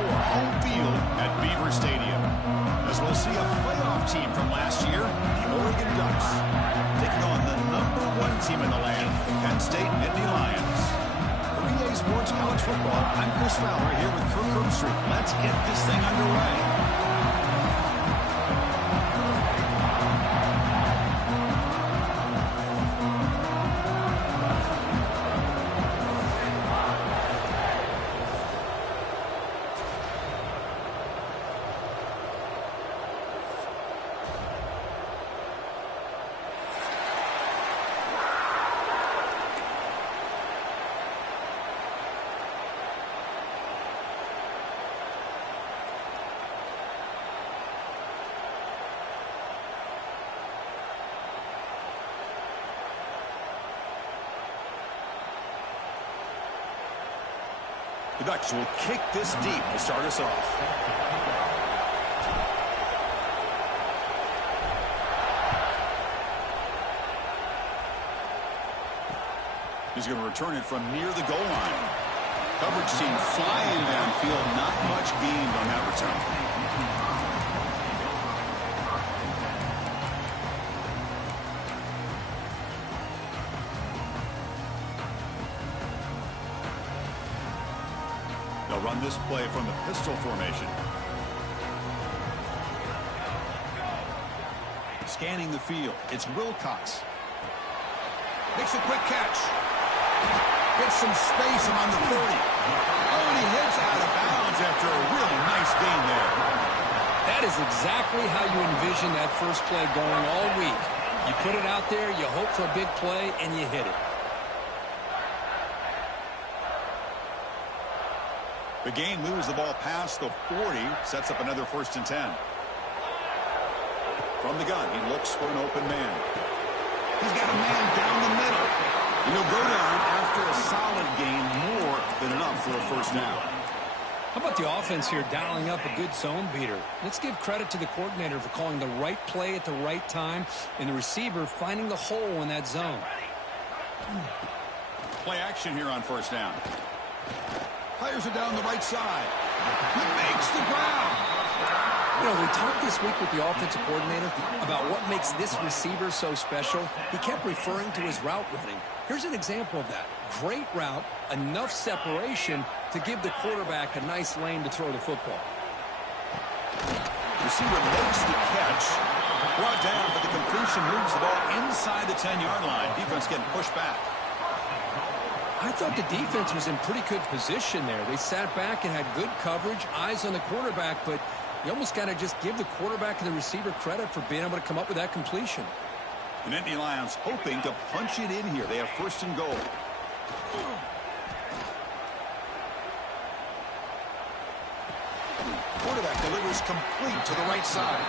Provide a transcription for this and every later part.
your home field at Beaver Stadium, as we'll see a playoff team from last year, the Oregon Ducks, taking on the #1 team in the land, Penn State Nittany Lions. For EA Sports College Football, I'm Chris Fowler here with Kirk Herbstreit. Let's get this thing underway. The Ducks will kick this deep to start us off. He's going to return it from near the goal line. Coverage team flying downfield. Not much gained on that return. They'll run this play from the pistol formation. Scanning the field, it's Wilcox. Makes a quick catch. Gets some space among the 30. Oh, and he hits out of bounds after a really nice gain there. That is exactly how you envision that first play going all week. You put it out there, you hope for a big play, and you hit it. The gain moves the ball past the 40, sets up another 1st and 10. From the gun, he looks for an open man. He's got a man down the middle. And he'll go down after a solid gain, more than enough for a 1st down. How about the offense here dialing up a good zone beater? Let's give credit to the coordinator for calling the right play at the right time and the receiver finding the hole in that zone. Play action here on 1st down. Fires it down the right side. He makes the ground. You know, we talked this week with the offensive coordinator about what makes this receiver so special. He kept referring to his route running. Here's an example of that. Great route, enough separation to give the quarterback a nice lane to throw the football. Receiver makes the catch. Brought down, but the completion moves the ball inside the 10-yard line. Defense getting pushed back. I thought the defense was in pretty good position there. They sat back and had good coverage, eyes on the quarterback, but you almost got to just give the quarterback and the receiver credit for being able to come up with that completion. The Nittany Lions hoping to punch it in here. They have 1st and goal. Quarterback delivers complete to the right side.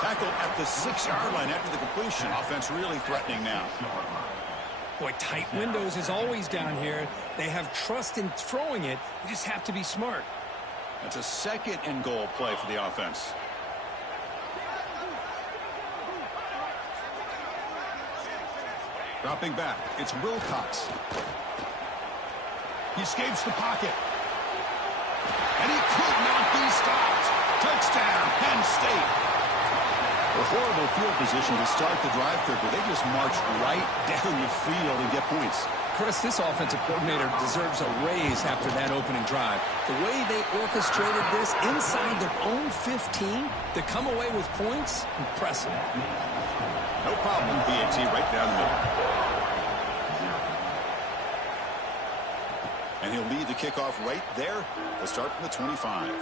Tackled at the 6-yard line after the completion. Offense really threatening now. Boy, tight windows is always down here. They have trust in throwing it. You just have to be smart. That's a 2nd and goal play for the offense. Dropping back, it's Wilcox. He escapes the pocket. And he could not be stopped. Touchdown, Penn State. A horrible field position to start the drive, but they just march right down the field and get points. Chris, this offensive coordinator deserves a raise after that opening drive. The way they orchestrated this inside their own 15 to come away with points, impressive. No problem, PAT right down the middle. And he'll lead the kickoff right there to start from the 25.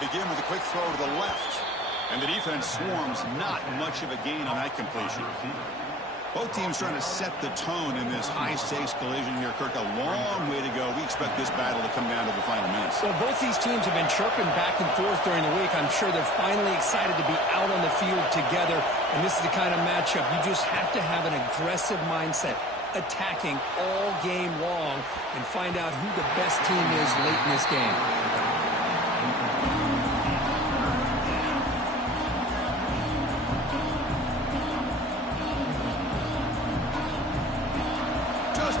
Begin with a quick throw to the left. And the defense swarms, not much of a gain on that completion. Both teams trying to set the tone in this high-stakes collision here. Kirk, a long way to go. We expect this battle to come down to the final minutes. Well, both these teams have been chirping back and forth during the week. I'm sure they're finally excited to be out on the field together. And this is the kind of matchup you just have to have an aggressive mindset, attacking all game long, and find out who the best team is late in this game.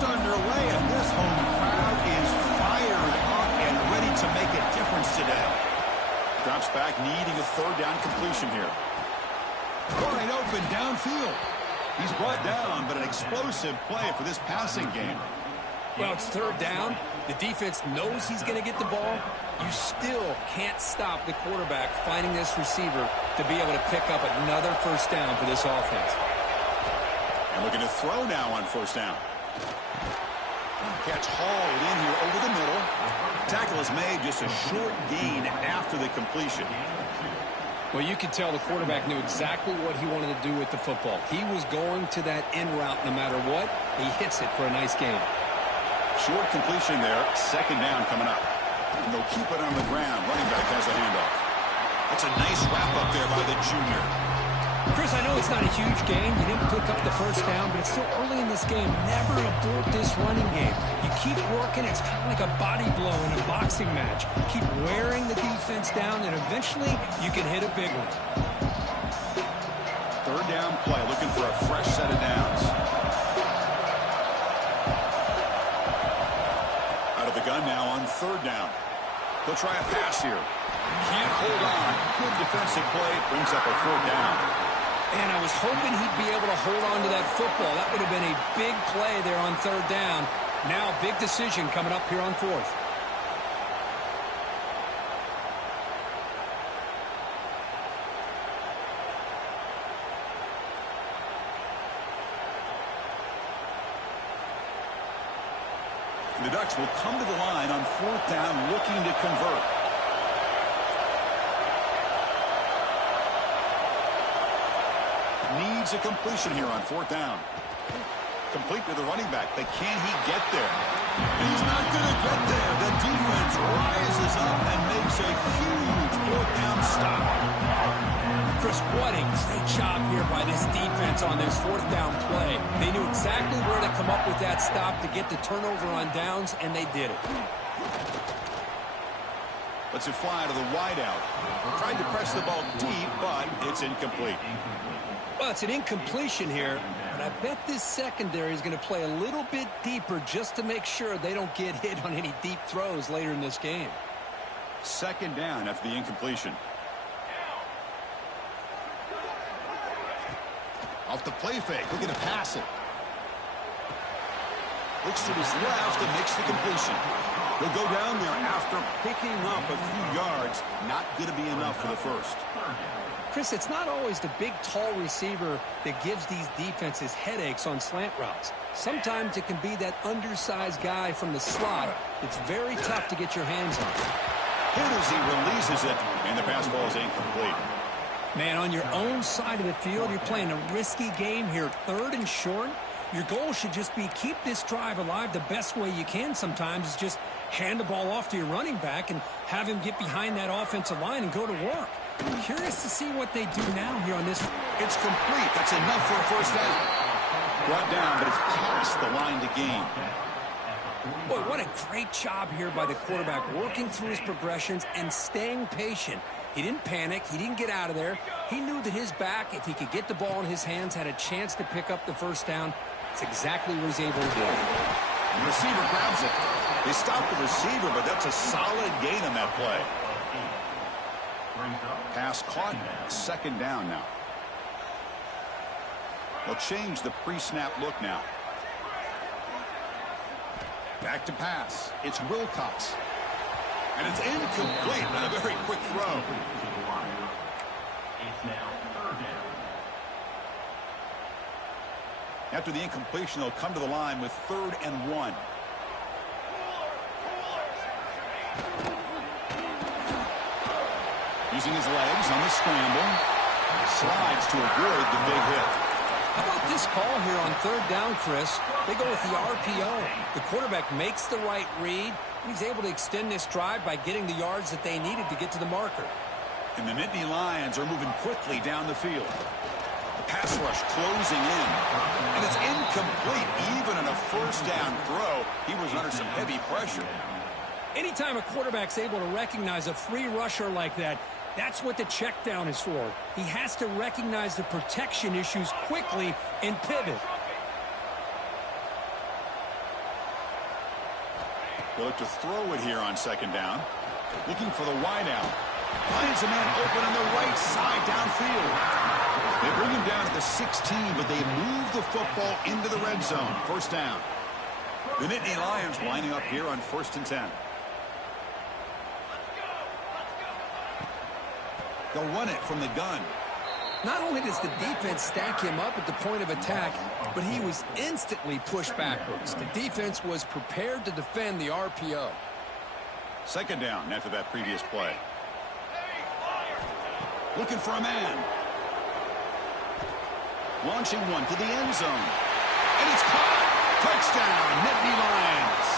Underway, and this home crowd is fired up and ready to make a difference today. Drops back, needing a third down completion here. Wide open downfield. He's brought down, but an explosive play for this passing game. Well, it's third down. The defense knows he's going to get the ball. You still can't stop the quarterback finding this receiver to be able to pick up another first down for this offense. And looking to throw now on first down. Catch hauled in here over the middle. Tackle is made, just a short gain after the completion. Well, you could tell the quarterback knew exactly what he wanted to do with the football. He was going to that in route no matter what. He hits it for a nice gain. Short completion there. Second down coming up. And they'll keep it on the ground. Running back has a handoff. That's a nice wrap up there by the junior. Chris, I know it's not a huge game. You didn't pick up the first down, but it's still early in this game. Never abort this running game. You keep working. It's kind of like a body blow in a boxing match. Keep wearing the defense down, and eventually you can hit a big one. Third down play, looking for a fresh set of downs. Out of the gun now on third down. He'll try a pass here. Can't hold on. Good defensive play. Brings up a fourth down. And I was hoping he'd be able to hold on to that football. That would have been a big play there on third down. Now, big decision coming up here on fourth. The Ducks will come to the line on fourth down, looking to convert. Needs a completion here on fourth down. Complete to the running back, but can he get there? He's not going to get there. The defense rises up and makes a huge fourth down stop. Chris, what a great job here by this defense on this fourth down play. They knew exactly where to come up with that stop to get the turnover on downs, and they did it. Lets it fly to the wideout. Tried to press the ball deep, but it's incomplete. Well, it's an incompletion here, but I bet this secondary is going to play a little bit deeper just to make sure they don't get hit on any deep throws later in this game. Second down after the incompletion. Off the play fake, looking to pass it. Looks to his left and makes the completion. He'll go down there after picking up a few yards. Not going to be enough for the first. Chris, it's not always the big, tall receiver that gives these defenses headaches on slant routes. Sometimes it can be that undersized guy from the slot. It's very tough to get your hands on. Hit as he releases it, and the pass ball is incomplete. Man, on your own side of the field, you're playing a risky game here. Third and short. Your goal should just be keep this drive alive the best way you can sometimes is just hand the ball off to your running back and have him get behind that offensive line and go to work. I'm curious to see what they do now here on this. It's complete. That's enough for a first down. Brought down, but it's past the line to gain. Boy, what a great job here by the quarterback, working through his progressions and staying patient. He didn't panic. He didn't get out of there. He knew that his back, if he could get the ball in his hands, had a chance to pick up the first down. It's exactly what he's able to do. The receiver grabs it. They stop the receiver, but that's a solid gain on that play. Pass caught. Second down now. They'll change the pre-snap look now. Back to pass. It's Wilcox. And it's incomplete on a very quick throw. After the incompletion, they'll come to the line with 3rd and 1. Using his legs on the scramble. Slides to avoid the big hit. How about this call here on third down, Chris? They go with the RPO. The quarterback makes the right read. He's able to extend this drive by getting the yards that they needed to get to the marker. And the Nittany Lions are moving quickly down the field. The pass rush closing in. And it's incomplete. Even on a first down throw, he was under some heavy pressure. Anytime a quarterback's able to recognize a free rusher like that, that's what the check down is for. He has to recognize the protection issues quickly and pivot. They'll look to throw it here on second down. Looking for the wideout. Finds a man open on the right side downfield. They bring him down to the 16, but they move the football into the red zone. First down. The Nittany Lions lining up here on 1st and 10. They'll run it from the gun. Not only does the defense stack him up at the point of attack, but he was instantly pushed backwards. The defense was prepared to defend the RPO. Second down after that previous play. Looking for a man. Launching one to the end zone. And it's caught. Touchdown, Nittany Lions.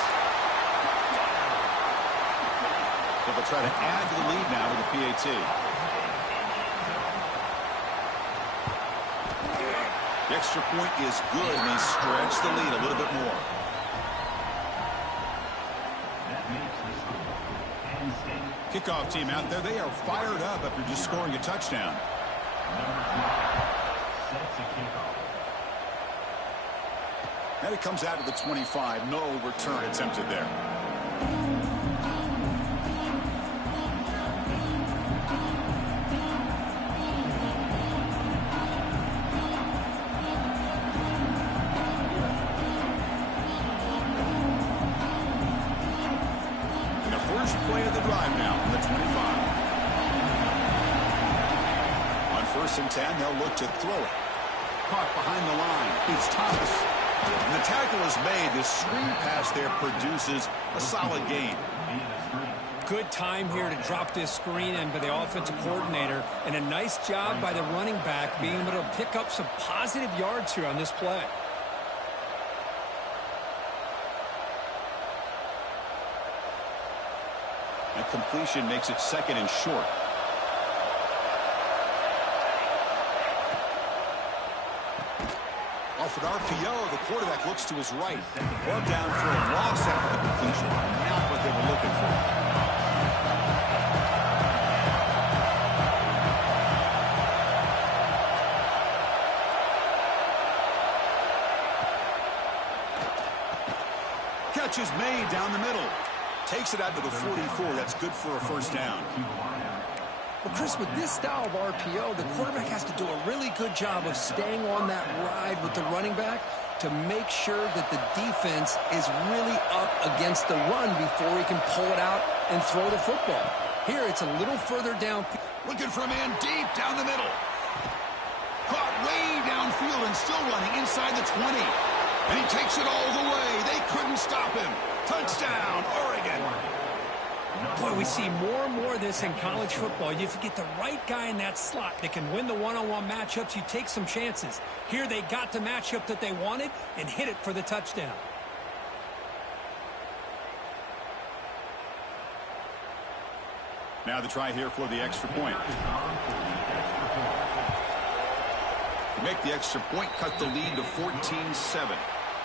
So they'll try to add to the lead now with the PAT. The extra point is good, and they stretch the lead a little bit more. Kickoff team out there, they are fired up after just scoring a touchdown. And it comes out to the 25. No return attempted there. Play of the drive now on the 25. On 1st and 10, they'll look to throw it. Caught behind the line. It's Thomas. And the tackle is made. The screen pass there produces a solid gain. Good time here to drop this screen in by the offensive coordinator, and a nice job by the running back being able to pick up some positive yards here on this play. That completion makes it 2nd and short. Off an RPO, the quarterback looks to his right. Brought down for a loss after the completion. Not what they were looking for. Catch is made down the middle. Takes it out to the 44. That's good for a first down. Well, Chris, with this style of RPO, the quarterback has to do a really good job of staying on that ride with the running back to make sure that the defense is really up against the run before he can pull it out and throw the football. Here, it's a little further down. Looking for a man deep down the middle. Caught way downfield and still running inside the 20. And he takes it all the way. They couldn't stop him. Touchdown, Oregon. Boy, we see more and more of this in college football. If you get the right guy in that slot that can win the one-on-one matchups, you take some chances. Here they got the matchup that they wanted and hit it for the touchdown. Now the try here for the extra point. To make the extra point, cut the lead to 14-7.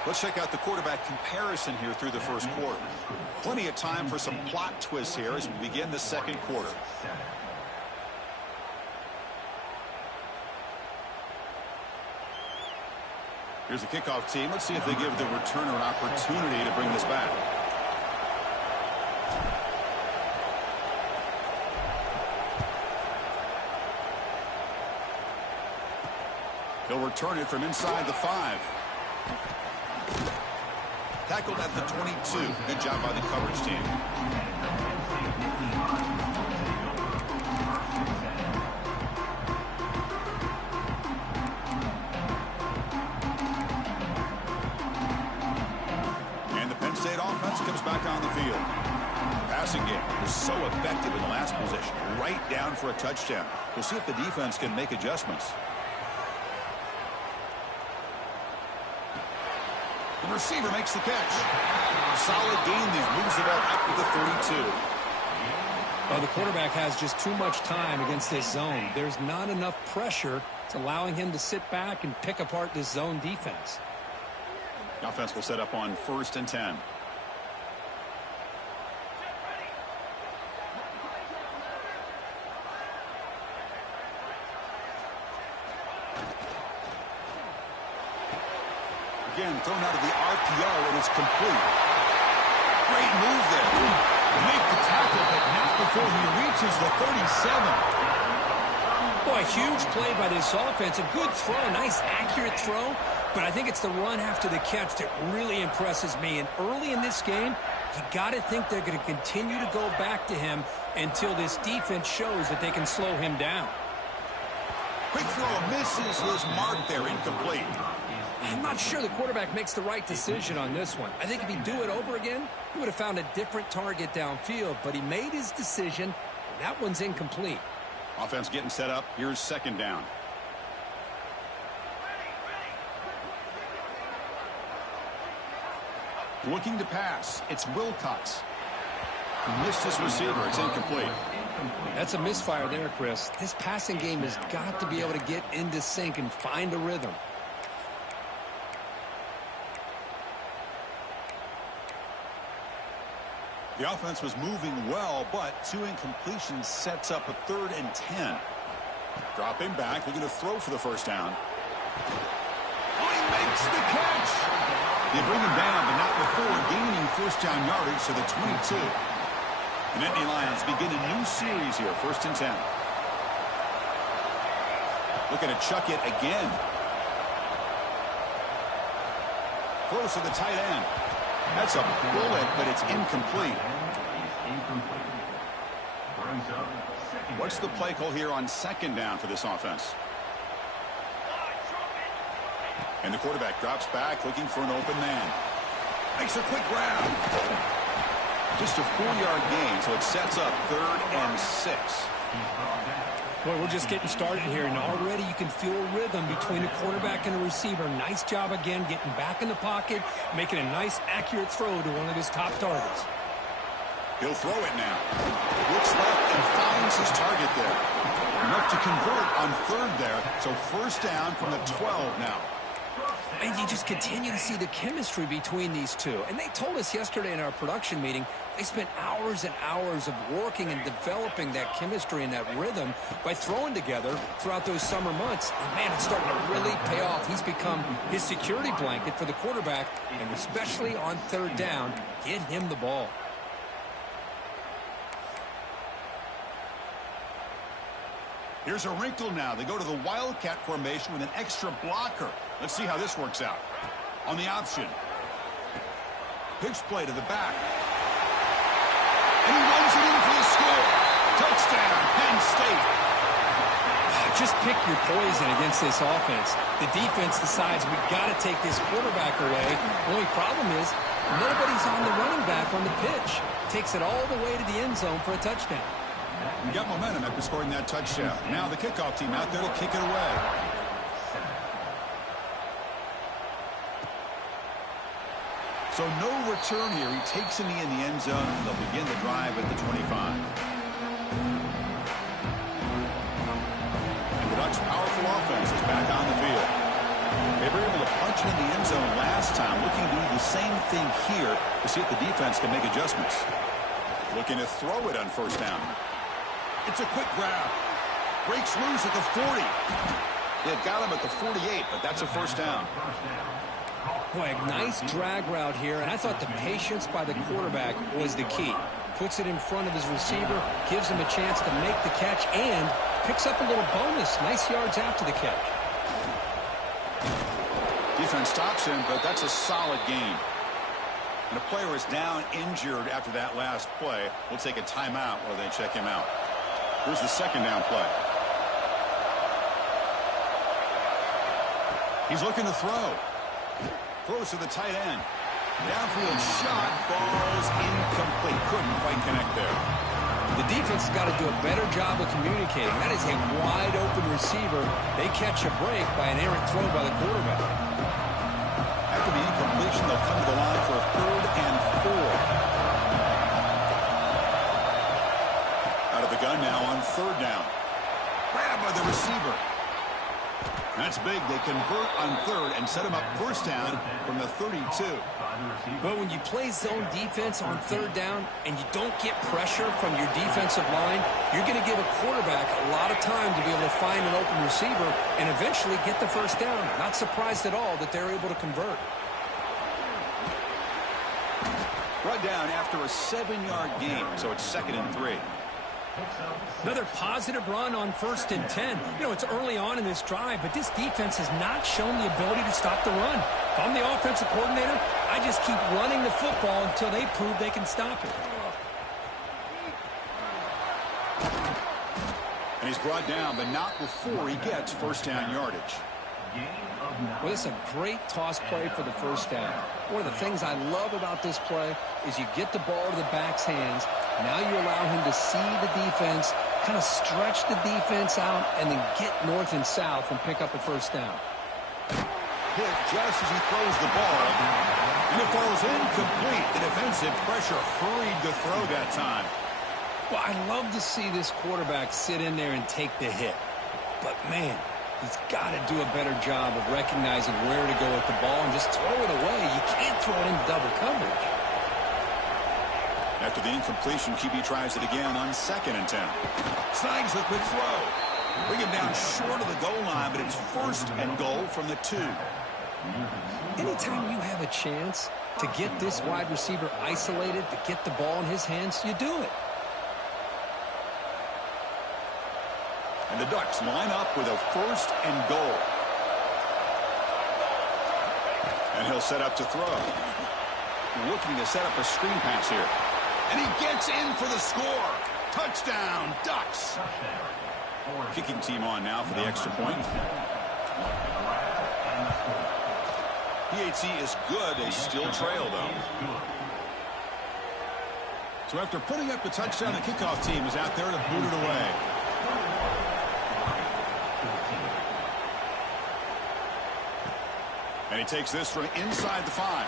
Let's check out the quarterback comparison here through the first quarter. Plenty of time for some plot twists here as we begin the second quarter. Here's the kickoff team. Let's see if they give the returner an opportunity to bring this back. They'll return it from inside the 5. Tackled at the 22. Good job by the coverage team. And the Penn State offense comes back on the field. The passing game was so effective in the last possession. Right down for a touchdown. We'll see if the defense can make adjustments. The receiver makes the catch. Solid gain there. Moves the ball up to the 32. Well, the quarterback has just too much time against this zone. There's not enough pressure. It's allowing him to sit back and pick apart this zone defense. The offense will set up on 1st and 10. Again, thrown out of the RPO, and it's complete. Great move there. Make the tackle, but not before he reaches the 37. Boy, huge play by this offense. A good throw, nice accurate throw. But I think it's the run after the catch that really impresses me. And early in this game, you got to think they're going to continue to go back to him until this defense shows that they can slow him down. Quick throw misses his mark there, incomplete. I'm not sure the quarterback makes the right decision on this one. I think if he'd do it over again, he would have found a different target downfield. But he made his decision, and that one's incomplete. Offense getting set up. Here's 2nd down. Looking to pass. It's Wilcox. Missed his receiver. It's incomplete. That's a misfire there, Chris. This passing game has got to be able to get into sync and find a rhythm. The offense was moving well, but 2 incompletions sets up a 3rd and 10. Dropping back, looking to throw for the 1st down. Oh, he makes the catch! They bring him down, but not before gaining 1st down yardage to the 22. The Nittany Lions begin a new series here, 1st and 10. Looking to chuck it again. Close to the tight end. That's a bullet, but it's incomplete. What's the play call here on 2nd down for this offense? And the quarterback drops back, looking for an open man. Makes a quick grab. Just a 4-yard gain, so it sets up 3rd and 6. Boy, we're just getting started here, and already you can feel a rhythm between the quarterback and the receiver. Nice job again getting back in the pocket, making a nice, accurate throw to one of his top targets. He'll throw it now. Looks left and finds his target there. Enough to convert on 3rd there, so 1st down from the 12 now. And you just continue to see the chemistry between these two. And they told us yesterday in our production meeting, they spent hours and hours of working and developing that chemistry and that rhythm by throwing together throughout those summer months. And, man, it's starting to really pay off. He's become his security blanket for the quarterback, and especially on 3rd down, get him the ball. Here's a wrinkle now. They go to the Wildcat formation with an extra blocker. Let's see how this works out. On the option. Pitch play to the back. And he runs it in for the score. Touchdown, Penn State. Just pick your poison against this offense. The defense decides we've got to take this quarterback away. The only problem is nobody's on the running back on the pitch. Takes it all the way to the end zone for a touchdown. You got momentum after scoring that touchdown. Now the kickoff team out there to kick it away. So no return here. He takes him in the end zone. They'll begin the drive at the 25. And the Ducks' powerful offense is back on the field. They were able to punch it in the end zone last time, looking to do the same thing here to see if the defense can make adjustments. Looking to throw it on 1st down. It's a quick grab. Breaks loose at the 40. They've got him at the 48, but that's a 1st down. Boy, a nice drag route here, and I thought the patience by the quarterback was the key. Puts it in front of his receiver, gives him a chance to make the catch, and picks up a little bonus. Nice yards after the catch. Defense stops him, but that's a solid gain. And a player is down injured after that last play. We'll take a timeout while they check him out. Here's the 2nd down play. He's looking to throw. Throws to the tight end. Downfield shot falls incomplete. Couldn't quite connect there. The defense has got to do a better job of communicating. That is a wide open receiver. They catch a break by an errant throw by the quarterback. After the incompletion, completion. They'll come to the line for a 3rd and 4. Out of the gun now on 3rd down. Grabbed by the receiver. That's big. They convert on 3rd and set him up 1st down from the 32. But when you play zone defense on 3rd down and you don't get pressure from your defensive line, you're going to give a quarterback a lot of time to be able to find an open receiver and eventually get the 1st down. Not surprised at all that they're able to convert. Brought down after a 7-yard gain, so it's 2nd and 3. Another positive run on 1st and 10. You know, it's early on in this drive, but this defense has not shown the ability to stop the run. If I'm the offensive coordinator, I just keep running the football until they prove they can stop it. And he's brought down, but not before he gets 1st down yardage. Well, it's a great toss play for the 1st down. One of the things I love about this play is you get the ball to the back's hands. Now you allow him to see the defense, kind of stretch the defense out, and then get north and south and pick up a 1st down. Hit just as he throws the ball, and it falls incomplete. The defensive pressure hurried the throw that time. Well, I love to see this quarterback sit in there and take the hit. But, man, he's got to do a better job of recognizing where to go with the ball and just throw it away. You can't throw it into double coverage. After the incompletion, QB tries it again on 2nd and 10. Snags the quick throw. Bring him down short of the goal line, but it's 1st and goal from the 2. Anytime you have a chance to get this wide receiver isolated, to get the ball in his hands, you do it. And the Ducks line up with a 1st and goal. And he'll set up to throw. Looking to set up a screen pass here. And he gets in for the score. Touchdown, Ducks. Kicking team on now for the extra point. PAT is good. They still trail, though. So after putting up the touchdown, the kickoff team is out there to boot it away. And he takes this from inside the 5.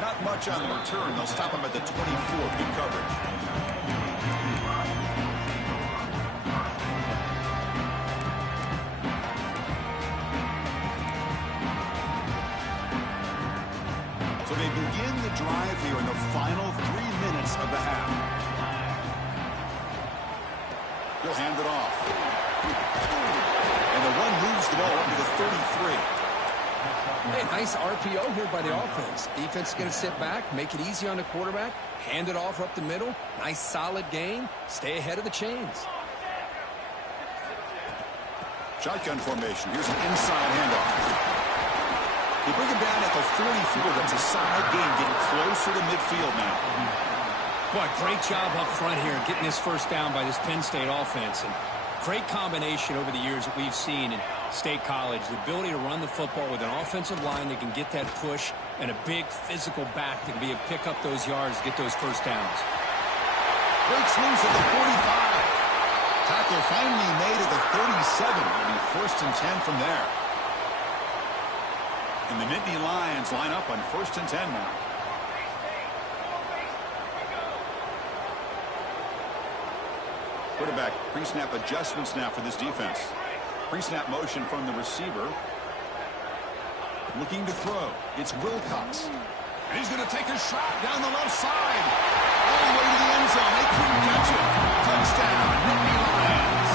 Not much on the return. They'll stop him at the 24. Good coverage. So they begin the drive here in the final 3 minutes of the half. He'll hand it off. And the run moves the ball up to the 33. Hey, nice RPO here by the offense. Defense is going to sit back, make it easy on the quarterback, hand it off up the middle. Nice solid gain. Stay ahead of the chains. Shotgun formation. Here's an inside handoff. They bring him down at the 44. That's a solid gain, getting closer to midfield now. Boy, great job up front here getting this 1st down by this Penn State offense. And great combination over the years that we've seen in State College. The ability to run the football with an offensive line that can get that push and a big physical back that can be able to pick up those yards, get those 1st downs. Breaks loose at the 45. Tackle finally made at the 37. It'll be 1st and 10 from there. And the Nittany Lions line up on 1st and 10 now. Quarterback pre-snap adjustments now for this defense. Pre-snap motion from the receiver. Looking to throw. It's Wilcox. And he's going to take a shot down the left side. All the way to the end zone. They couldn't catch it. Touchdown, Nittany Lions.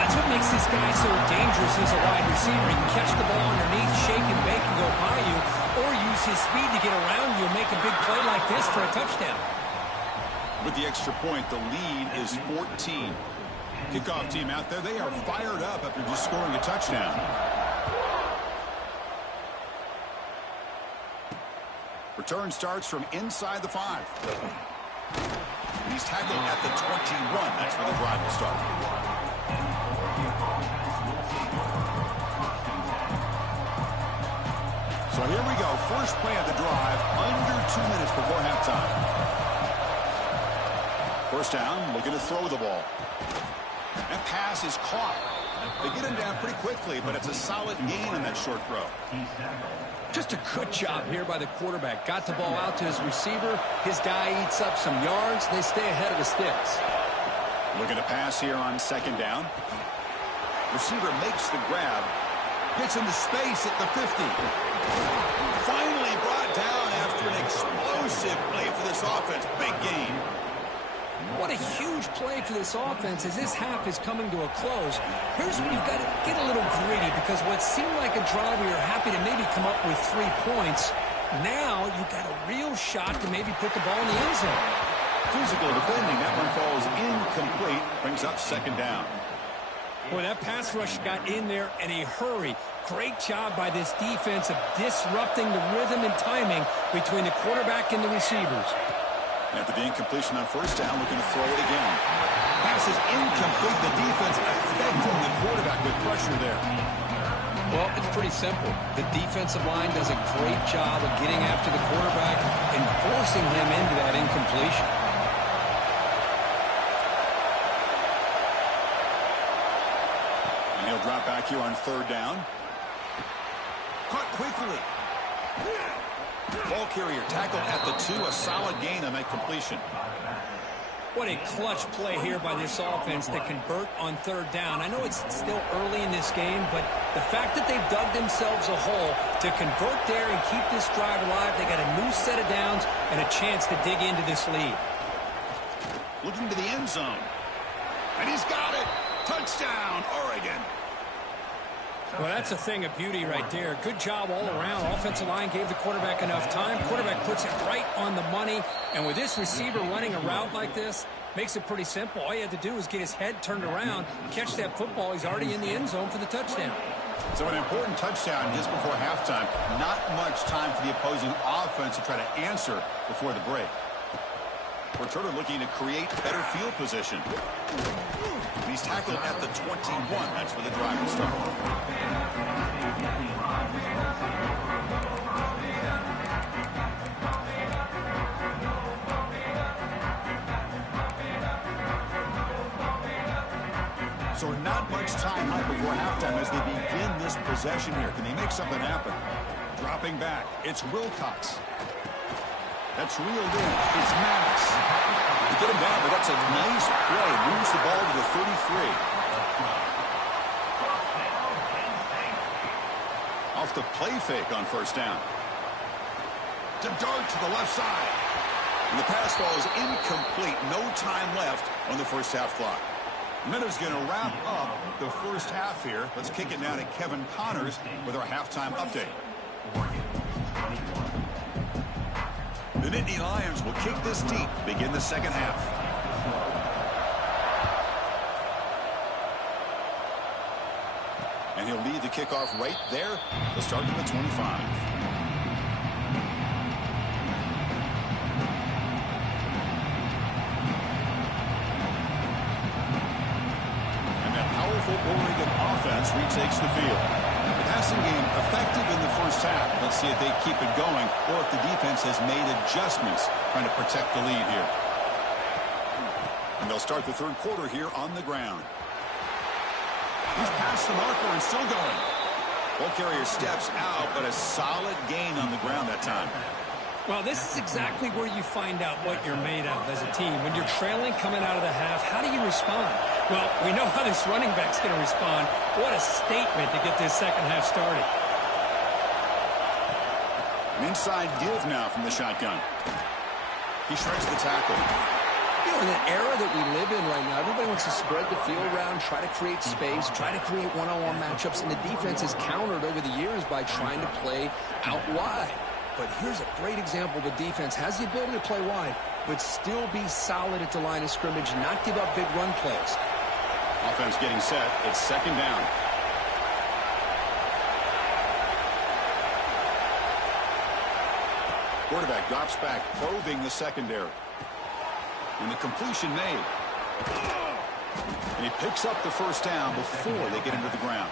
That's what makes this guy so dangerous as a wide receiver. He can catch the ball underneath, shake and bake and go by you, or use his speed to get around you and make a big play like this for a touchdown. With the extra point, the lead is 14. Kickoff team out there, they are fired up after just scoring a touchdown. Return starts from inside the 5. And he's tackled at the 21. That's where the drive will start. So here we go. First play of the drive, under 2 minutes before halftime. 1st down, looking to throw the ball. That pass is caught. They get him down pretty quickly, but it's a solid gain on that short throw. Just a good job here by the quarterback. Got the ball out to his receiver. His guy eats up some yards. They stay ahead of the sticks. Looking to pass here on second down. Receiver makes the grab. Gets into space at the 50. Finally brought down after an explosive play for this offense. Big gain. What a huge play for this offense as this half is coming to a close. Here's where you've got to get a little greedy, because what seemed like a drive where you're happy to maybe come up with 3 points, now you've got a real shot to maybe put the ball in the end zone. Physical defending. That one falls incomplete. Brings up second down. Boy, that pass rush got in there in a hurry. Great job by this defense of disrupting the rhythm and timing between the quarterback and the receivers. After the incompletion on first down, looking to throw it again. Pass is incomplete. The defense affecting the quarterback with pressure there. Well, it's pretty simple. The defensive line does a great job of getting after the quarterback and forcing him into that incompletion. And he'll drop back here on third down. Caught quickly. Ball carrier tackled at the 2. A solid gain on that completion. What a clutch play here by this offense to convert on third down. I know it's still early in this game, but the fact that they've dug themselves a hole to convert there and keep this drive alive, they got a new set of downs and a chance to dig into this lead. Looking to the end zone. And he's got it. Touchdown, Oregon. Well, that's a thing of beauty right there. Good job all around. Offensive line gave the quarterback enough time. Quarterback puts it right on the money. And with this receiver running a route like this, makes it pretty simple. All you had to do was get his head turned around, catch that football. He's already in the end zone for the touchdown. So an important touchdown just before halftime. Not much time for the opposing offense to try to answer before the break. Returner looking to create better field position. He's tackled at the 21. That's where the drive will start. So not much time left before halftime as they begin this possession here. Can they make something happen? Dropping back. It's Wilcox. That's reeled in. It's Maddox. To get him down, but that's a nice play. Moves the ball to the 33. Off the play fake on first down. To dart to the left side. And the pass falls incomplete. No time left on the first half clock. Minnows going to wrap up the first half here. Let's kick it now to Kevin Connors with our halftime update. The Nittany Lions will kick this deep to begin the second half. And he'll lead the kickoff right there. He'll start from the 25. And that powerful Oregon offense retakes the field. The passing game effective in the first half. Let's see if they keep it going or if the defense has made adjustments trying to protect the lead here. And they'll start the third quarter here on the ground. He's past the marker and still going. Ball carrier steps out, but a solid gain on the ground that time. Well, this is exactly where you find out what you're made of as a team. When you're trailing coming out of the half, how do you respond? Well, we know how this running back's going to respond. What a statement to get this second half started. An inside give now from the shotgun. He shreds the tackle. You know, in the era that we live in right now, everybody wants to spread the field around, try to create space, try to create one-on-one matchups, and the defense has countered over the years by trying to play out wide. But here's a great example. The defense has the ability to play wide, but still be solid at the line of scrimmage, not give up big run plays. Offense getting set. It's second down. Quarterback drops back, probing the secondary. And the completion made. And he picks up the first down before they get into the ground.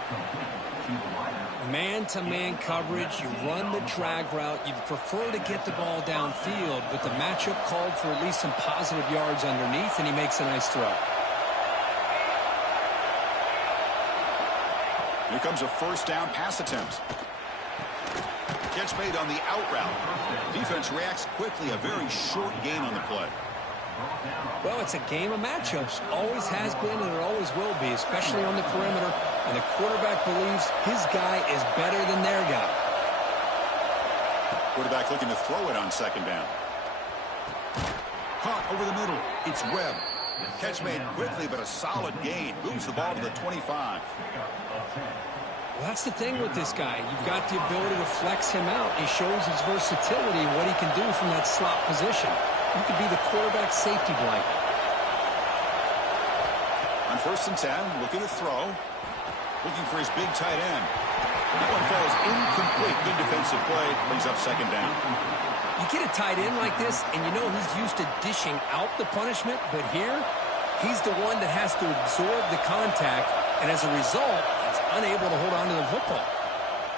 Man-to-man coverage, you run the drag route, you'd prefer to get the ball downfield, but the matchup called for at least some positive yards underneath, and he makes a nice throw. Here comes a first down pass attempt. Catch made on the out route. Defense reacts quickly. A very short gain on the play. Well, it's a game of matchups. Always has been and it always will be, especially on the perimeter. And the quarterback believes his guy is better than their guy. Quarterback looking to throw it on second down. Caught over the middle. It's Webb. Catch made quickly, but a solid gain. Moves the ball to the 25. Well, that's the thing with this guy. You've got the ability to flex him out. He shows his versatility and what he can do from that slot position. You could be the quarterback safety blanket. On 1st and 10, looking to throw. Looking for his big tight end. That one falls incomplete. Good defensive play. Brings up second down. You get a tight end like this, and you know he's used to dishing out the punishment, but here, he's the one that has to absorb the contact, and as a result, he's unable to hold on to the football.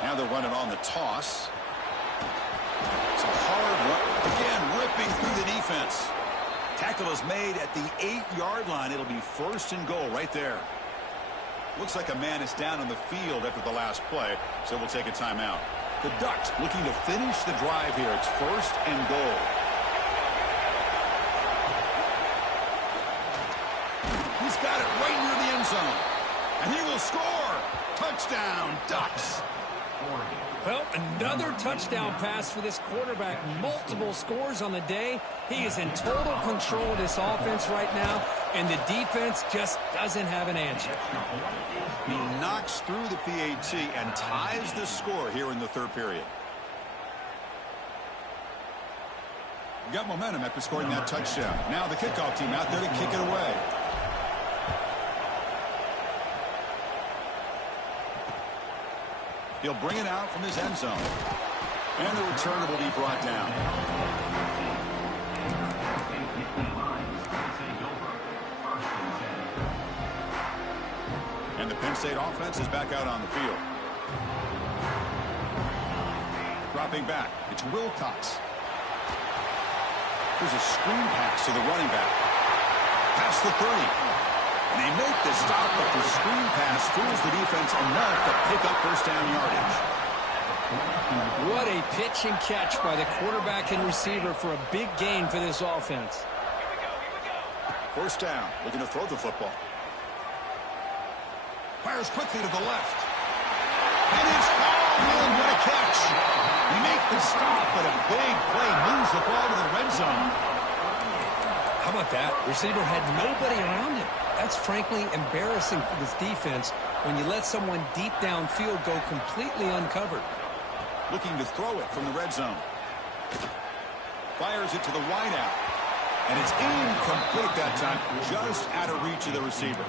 Now they're running on the toss. It's a hard run. Again, ripping through the defense. Tackle is made at the 8-yard line. It'll be 1st and goal right there. Looks like a man is down on the field after the last play, so we'll take a timeout. The Ducks looking to finish the drive here. It's 1st and goal. He's got it right near the end zone. And he will score. Touchdown, Ducks. Well, another touchdown pass for this quarterback. Multiple scores on the day. He is in total control of this offense right now, and the defense just doesn't have an answer. He knocks through the PAT and ties the score here in the 3rd period. Got momentum after scoring that touchdown. Now the kickoff team out there to kick it away. He'll bring it out from his end zone. And the return will be brought down. And the Penn State offense is back out on the field. Dropping back. It's Wilcox. There's a screen pass to the running back. Past the 30. And they make the stop, but the screen pass fools the defense enough to pick up 1st down yardage. What a pitch and catch by the quarterback and receiver for a big gain for this offense. 1st down, looking to throw the football. Fires quickly to the left. And it's caught. What a catch. They make the stop, but a big play moves the ball to the red zone. How about that? Receiver had nobody around him. That's frankly embarrassing for this defense when you let someone deep downfield go completely uncovered. Looking to throw it from the red zone. Fires it to the wideout. And it's incomplete that time, just out of reach of the receiver.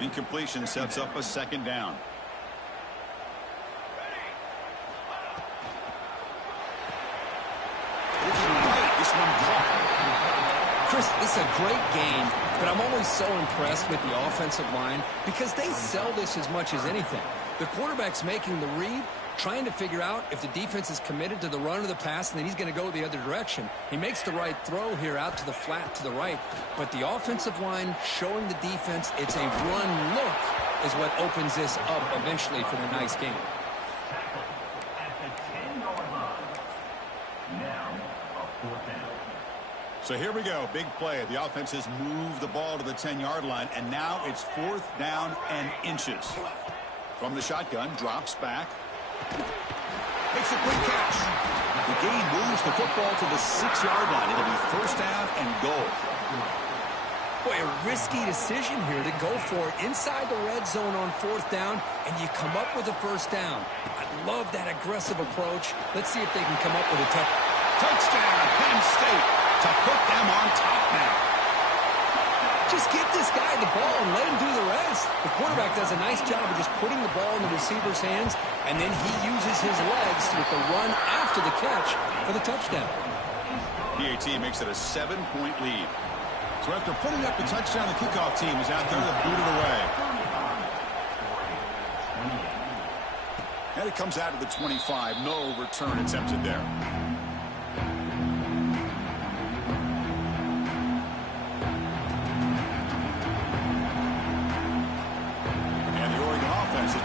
Incompletion sets up a 2nd down. This one caught. Chris, this is a great game, but I'm always so impressed with the offensive line because they sell this as much as anything. The quarterback's making the read, trying to figure out if the defense is committed to the run or the pass, and then he's going to go the other direction. He makes the right throw here out to the flat to the right, but the offensive line showing the defense it's a run look is what opens this up eventually for the nice game. So here we go. Big play. The offense has moved the ball to the 10-yard line, and now it's 4th down and inches. From the shotgun, drops back. Makes a quick catch. The gain moves the football to the 6-yard line. It'll be 1st down and goal. Boy, a risky decision here to go for it inside the red zone on 4th down, and you come up with a 1st down. I love that aggressive approach. Let's see if they can come up with a touchdown, Penn State, to put them on top now. Just get this guy the ball and let him do the rest. The quarterback does a nice job of just putting the ball in the receiver's hands, and then he uses his legs with the run after the catch for the touchdown. PAT makes it a 7-point lead. So after putting up the touchdown, the kickoff team is out there to boot it away. And it comes out of the 25. No return attempted there. And the Oregon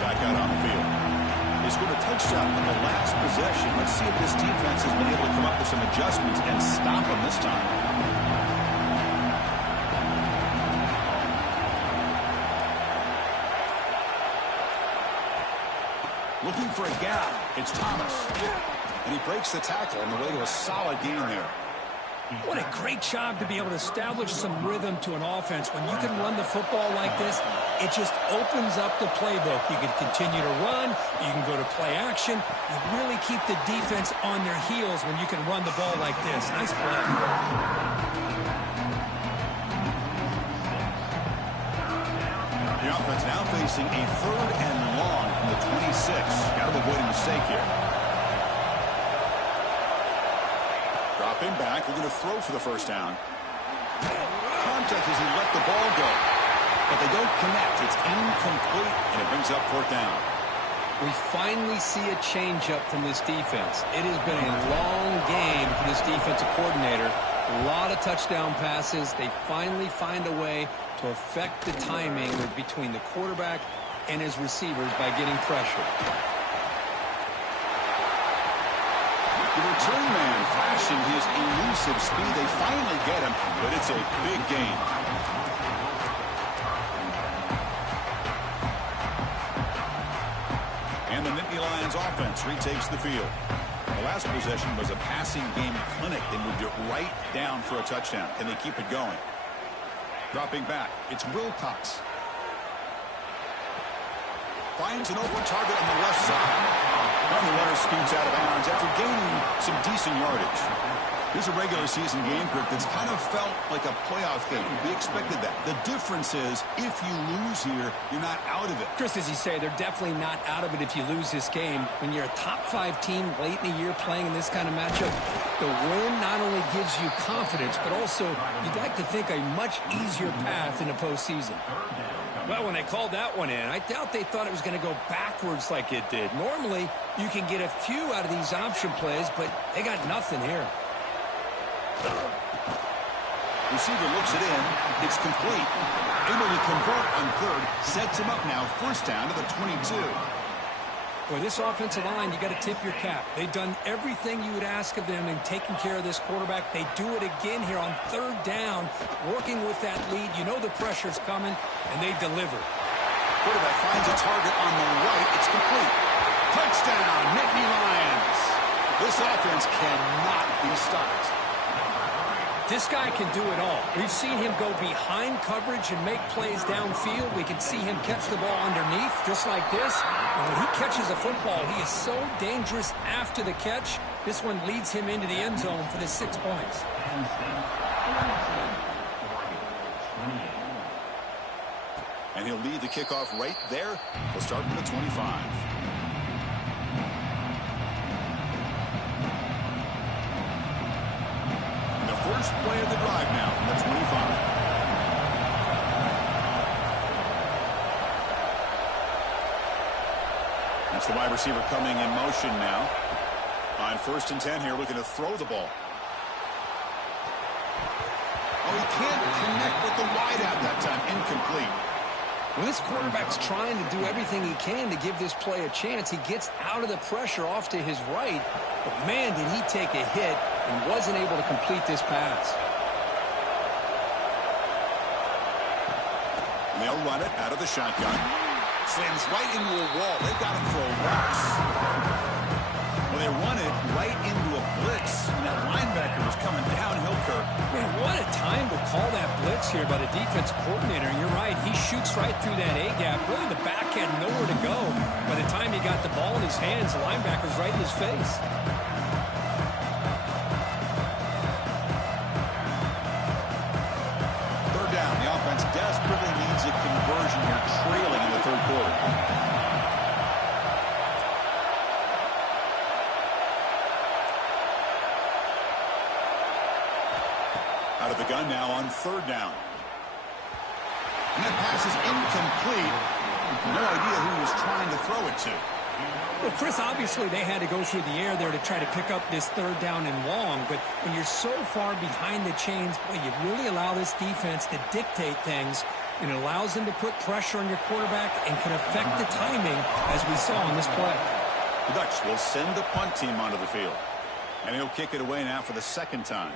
back out on the field. They scored a touchdown in the last possession. Let's see if this defense has been able to come up with some adjustments and stop them this time. Looking for a gap. It's Thomas. And he breaks the tackle on the way to a solid gain there. What a great job to be able to establish some rhythm to an offense. When you can run the football like this, it just opens up the playbook. You can continue to run. You can go to play action. You really keep the defense on their heels when you can run the ball like this. Nice play. The offense now facing a 3rd and long from the 26. Got to avoid a mistake here. Dropping back, looking to throw for the first down. Contact as he let the ball go. But they don't connect. It's incomplete, and it brings up 4th down. We finally see a change-up from this defense. It has been a long game for this defensive coordinator. A lot of touchdown passes. They finally find a way to affect the timing between the quarterback and his receivers by getting pressure. The return man flashing his elusive speed. They finally get him, but it's a big gain. And the Nittany Lions offense retakes the field. The last possession was a passing game clinic. They moved it right down for a touchdown. Can they keep it going? Dropping back, it's Wilcox. Finds an open target on the left side. And the runner scoots out of bounds after gaining some decent yardage. Here's a regular season game, Kirk, that's kind of felt like a playoff game. We expected that. The difference is, if you lose here, you're not out of it. Chris, as you say, they're definitely not out of it if you lose this game. When you're a top-5 team late in the year playing in this kind of matchup, the win not only gives you confidence, but also you'd like to think a much easier path in the postseason. Well, when they called that one in, I doubt they thought it was going to go backwards like it did. Normally, you can get a few out of these option plays, but they got nothing here. Receiver looks it in. It's complete. Able to convert on 3rd. Sets him up now. 1st down to the 22. Boy, this offensive line, you got to tip your cap. They've done everything you would ask of them in taking care of this quarterback. They do it again here on 3rd down, working with that lead. You know the pressure's coming, and they deliver. Quarterback finds a target on the right. It's complete. Touchdown, Nittany Lions. This offense cannot be stopped. This guy can do it all. We've seen him go behind coverage and make plays downfield. We can see him catch the ball underneath, just like this. And when he catches a football, he is so dangerous after the catch. This one leads him into the end zone for the 6 points. And he'll lead the kickoff right there. He'll start from the 25. First play of the drive now from the 25. That's the wide receiver coming in motion now. On 1st and 10 here, looking to throw the ball. Oh, he can't connect with the wideout that time. Incomplete. Well, this quarterback's trying to do everything he can to give this play a chance. He gets out of the pressure off to his right. But, man, did he take a hit and wasn't able to complete this pass. And they'll run it out of the shotgun. Slams right into a wall. They've got him for a loss. Well, they run it right into a blitz. And that linebacker was coming downhill, Kirk. Man, what a time to call that blitz here by the defensive coordinator. And you're right, he shoots right through that A-gap. Really, the back had nowhere to go. By the time he got the ball in his hands, the linebacker's right in his face. Desperately needs a conversion here, trailing in the 3rd quarter. Out of the gun now on 3rd down. And that pass is incomplete. No idea who he was trying to throw it to. Well, Chris, obviously they had to go through the air there to try to pick up this 3rd down and long, but when you're so far behind the chains, boy, you really allow this defense to dictate things. and it allows them to put pressure on your quarterback and can affect the timing, as we saw on this play. The Ducks will send the punt team onto the field. And he'll kick it away now for the second time.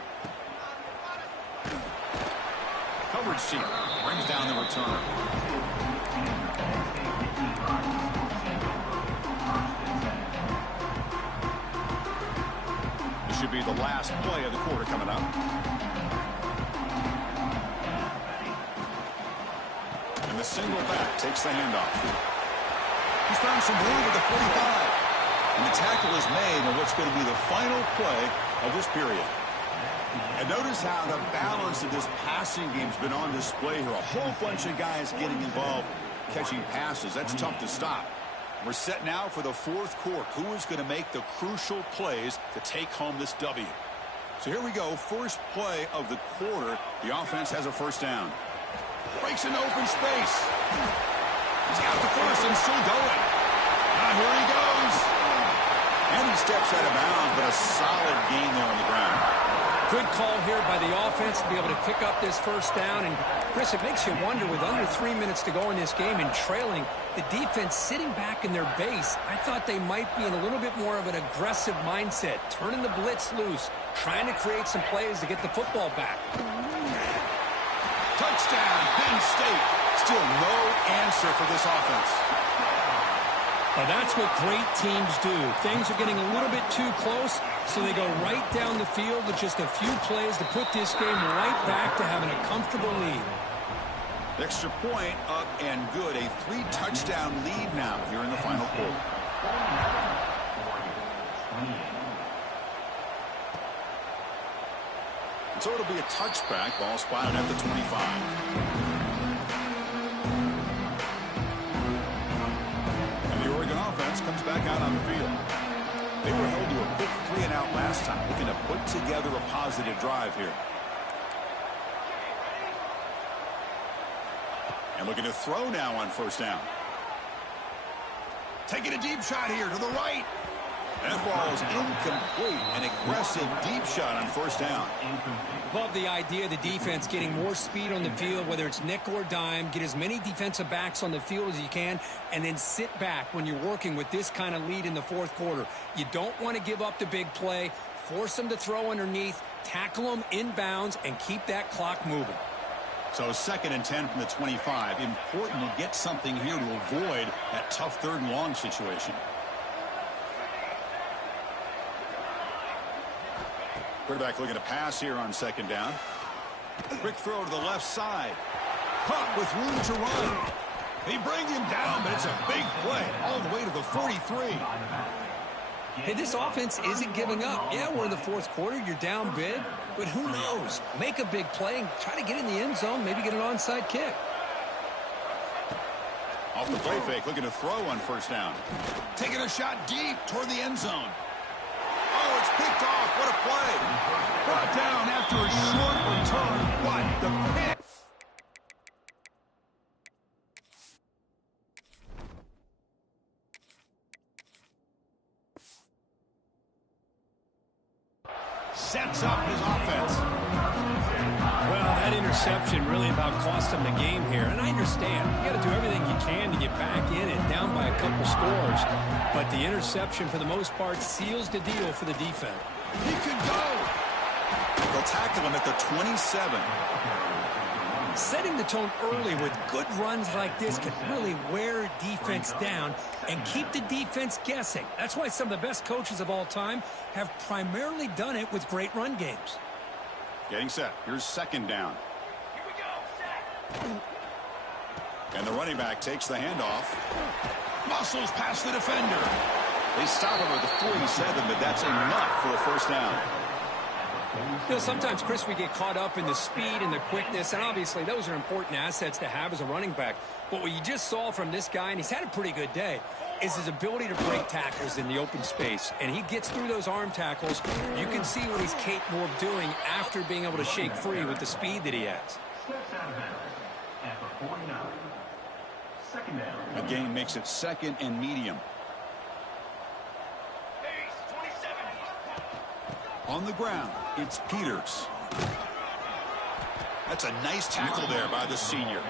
Coverage team brings down the returner. This should be the last play of the quarter coming up. And the single back takes the handoff. He's found some room at the 45. And the tackle is made on what's going to be the final play of this period. And notice how the balance of this passing game's been on display here. A whole bunch of guys getting involved catching passes. That's tough to stop. We're set now for the fourth quarter. Who is going to make the crucial plays to take home this W? So here we go. First play of the quarter. The offense has a first down. Breaks into open space. He's got the first and still going. Now here he goes. And he steps out of bounds, but a solid gain there on the ground. Good call here by the offense to be able to pick up this first down. And, Chris, it makes you wonder, with under 3 minutes to go in this game and trailing, the defense sitting back in their base, I thought they might be in a little bit more of an aggressive mindset, turning the blitz loose, trying to create some plays to get the football back. Touchdown, Penn State. Still no answer for this offense. Now that's what great teams do. Things are getting a little bit too close, so they go right down the field with just a few plays to put this game right back to having a comfortable lead. Extra point up and good. A 3-touchdown lead now here in the final quarter. So it'll be a touchback. Ball spotted at the 25. Comes back out on the field. They were held to a quick 3-and-out last time, looking to put together a positive drive here. And looking to throw now on first down. Taking a deep shot here to the right. That ball is incomplete. An aggressive deep shot on first down. Love the idea of the defense getting more speed on the field, whether it's nickel or dime. Get as many defensive backs on the field as you can, and then sit back when you're working with this kind of lead in the fourth quarter. You don't want to give up the big play. Force them to throw underneath, tackle them inbounds, and keep that clock moving. So 2nd and 10 from the 25. Important to get something here to avoid that tough 3rd and long situation. Quarterback looking to pass here on 2nd down. Quick throw to the left side. Caught with room to run. They bring him down, but it's a big play all the way to the 43. Hey, this offense isn't giving up. Yeah, we're in the fourth quarter. You're down big, but who knows? Make a big play and try to get in the end zone, maybe get an onside kick. Off the play fake, looking to throw on first down. Taking a shot deep toward the end zone. Oh, it's picked off. What a play. Brought down after a short return. What the pick. Sets up his offense. Well, that interception really about cost him the game here. And I understand. You got to do everything you can to get back in and down by a couple scores. But the interception, for the most part, seals the deal for the defense. He could go. They'll tackle him at the 27. Setting the tone early with good runs like this can really wear a defense down and keep the defense guessing. That's why some of the best coaches of all time have primarily done it with great run games. Getting set. Here's 2nd down. Here we go. Set. And the running back takes the handoff. Muscles past the defender. They stop him at the 47, but that's enough for a first down. You know, sometimes, Chris, we get caught up in the speed and the quickness, and obviously those are important assets to have as a running back. But what you just saw from this guy, and he's had a pretty good day, is his ability to break tackles in the open space. And he gets through those arm tackles. You can see what he's capable of doing after being able to shake free with the speed that he has. Steps out of bounds at the 49. 2nd down. The gain makes it 2nd and medium. Pace, 27. On the ground, it's Peters. That's a nice tackle there by the senior.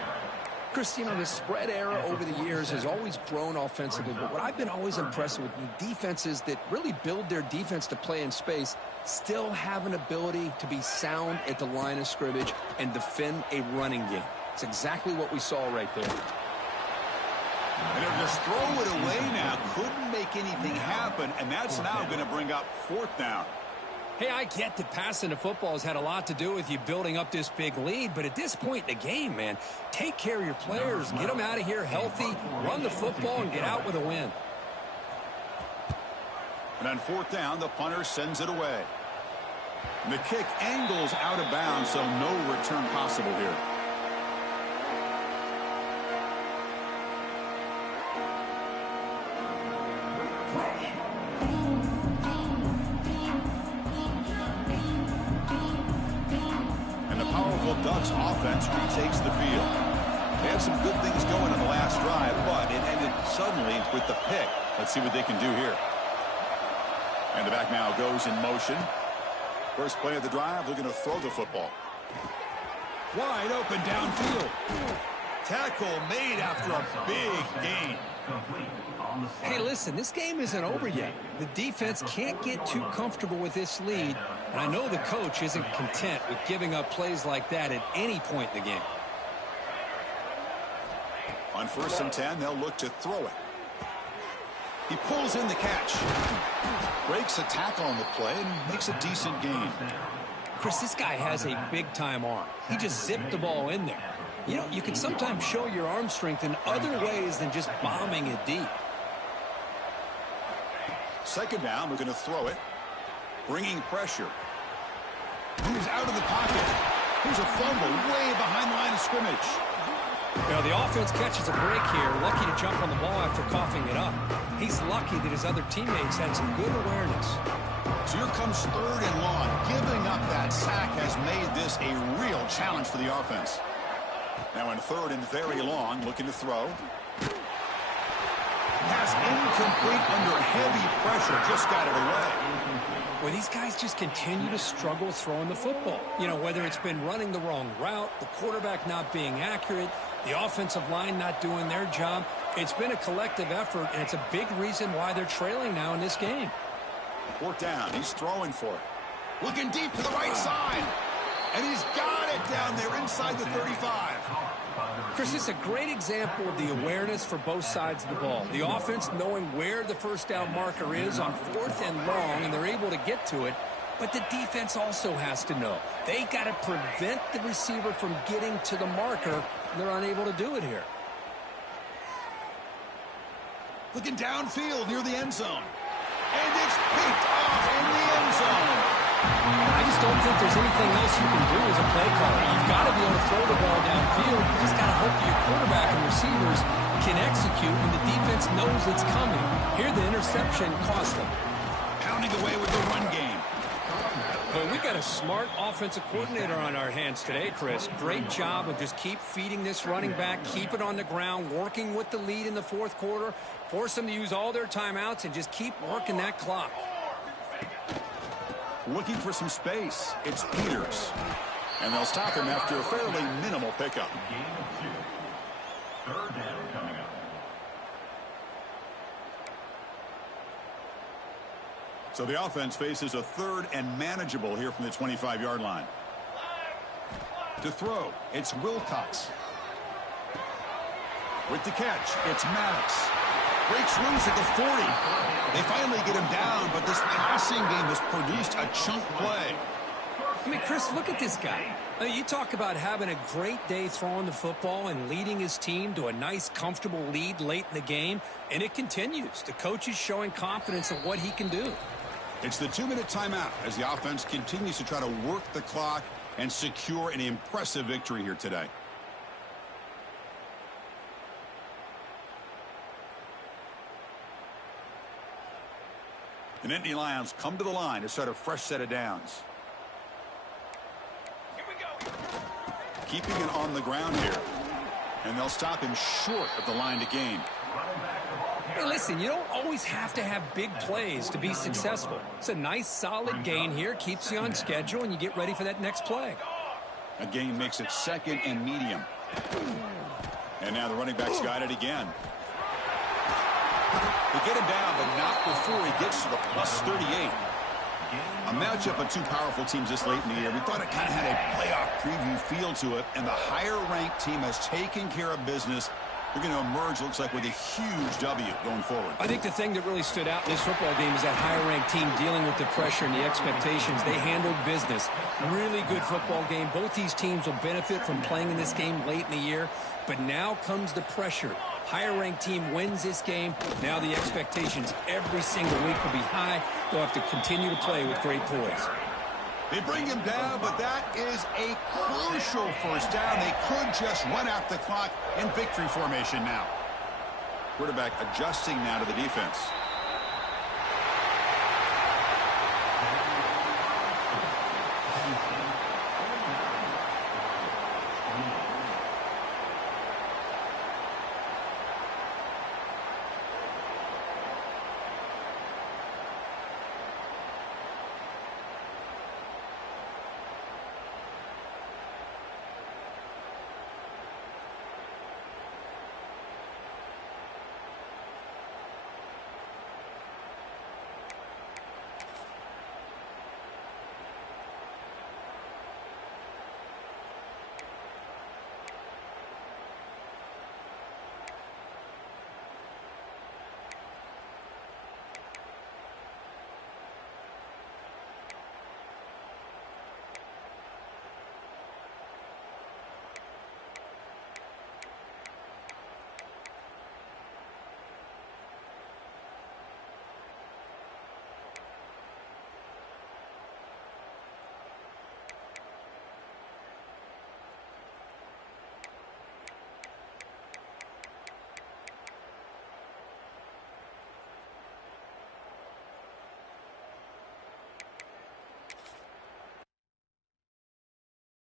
Chris, you know, the spread era over the years has always grown offensively, but what I've been always impressed with the defenses that really build their defense to play in space still have an ability to be sound at the line of scrimmage and defend a running game. It's exactly what we saw right there. And they'll just throw it away now. Couldn't make anything happen, and that's now going to bring up 4th down. Hey, I get that passing the football has had a lot to do with you building up this big lead, but at this point in the game, man, take care of your players, get them out of here healthy, run the football, and get out with a win. And on 4th down, the punter sends it away. And the kick angles out of bounds, so no return possible here. Ducks offense retakes the field. They had some good things going in the last drive, but it ended suddenly with the pick. Let's see what they can do here. And the back now goes in motion. First play of the drive, looking to throw the football. Wide open downfield. Tackle made after a big gain. Hey, listen, this game isn't over yet. The defense can't get too comfortable with this lead, and I know the coach isn't content with giving up plays like that at any point in the game. On 1st and 10, they'll look to throw it. He pulls in the catch. Breaks a tackle on the play and makes a decent gain. Chris, this guy has a big-time arm. He just zipped the ball in there. You know, you can sometimes show your arm strength in other ways than just bombing it deep. 2nd down, we're going to throw it. Bringing pressure. Moves out of the pocket. Here's a fumble way behind the line of scrimmage. Now, the offense catches a break here. Lucky to jump on the ball after coughing it up. He's lucky that his other teammates had some good awareness. So here comes 3rd and long. Giving up that sack has made this a real challenge for the offense. Now in 3rd and very long, looking to throw. Pass incomplete under heavy pressure, just got it away. Well, these guys just continue to struggle throwing the football. You know, whether it's been running the wrong route, the quarterback not being accurate, the offensive line not doing their job. It's been a collective effort, and it's a big reason why they're trailing now in this game. 4th down, he's throwing for it. Looking deep to the right side. And he's got it down there inside the 35. Chris, this is a great example of the awareness for both sides of the ball. The offense knowing where the 1st down marker is on 4th and long, and they're able to get to it. But the defense also has to know. They got to prevent the receiver from getting to the marker, and they're unable to do it here. Looking downfield near the end zone. And it's picked off in the end zone. I just don't think there's anything else you can do as a play caller. You've got to be able to throw the ball downfield. You just got to hope your quarterback and receivers can execute when the defense knows it's coming. Here, the interception cost them. Pounding away with the run game. But we got a smart offensive coordinator on our hands today, Chris. Great job of just keep feeding this running back, keep it on the ground, working with the lead in the 4th quarter, force them to use all their timeouts, and just keep working that clock. Looking for some space. It's Peters. And they'll stop him after a fairly minimal pickup. Gain of 2. 3rd down coming up. So the offense faces a 3rd and manageable here from the 25-yard line. To throw, it's Wilcox. With the catch, it's Maddox. Breaks loose at the 40. They finally get him down, but this passing game has produced a chunk play. I mean, Chris, look at this guy. I mean, you talk about having a great day throwing the football and leading his team to a nice, comfortable lead late in the game, and it continues. The coach is showing confidence in what he can do. It's the 2-minute timeout as the offense continues to try to work the clock and secure an impressive victory here today. The Nittany Lions come to the line to start a fresh set of downs. Here we go. Keeping it on the ground here. And they'll stop him short of the line to gain. Hey, listen, you don't always have to have big plays to be successful. It's a nice, solid gain here. Keeps you on schedule, and you get ready for that next play. A gain makes it 2nd and medium. And now the running back's got it again. They get him down, but not before he gets to the plus 38. A matchup of two powerful teams this late in the year. We thought it kind of had a playoff preview feel to it, and the higher-ranked team has taken care of business. They're going to emerge, looks like, with a huge W going forward. I think the thing that really stood out in this football game is that higher-ranked team dealing with the pressure and the expectations. They handled business. Really good football game. Both these teams will benefit from playing in this game late in the year, but now comes the pressure. Higher-ranked team wins this game. Now the expectations every single week will be high. They'll have to continue to play with great poise. They bring him down, but that is a crucial first down. They could just run out the clock in victory formation now. Quarterback adjusting now to the defense.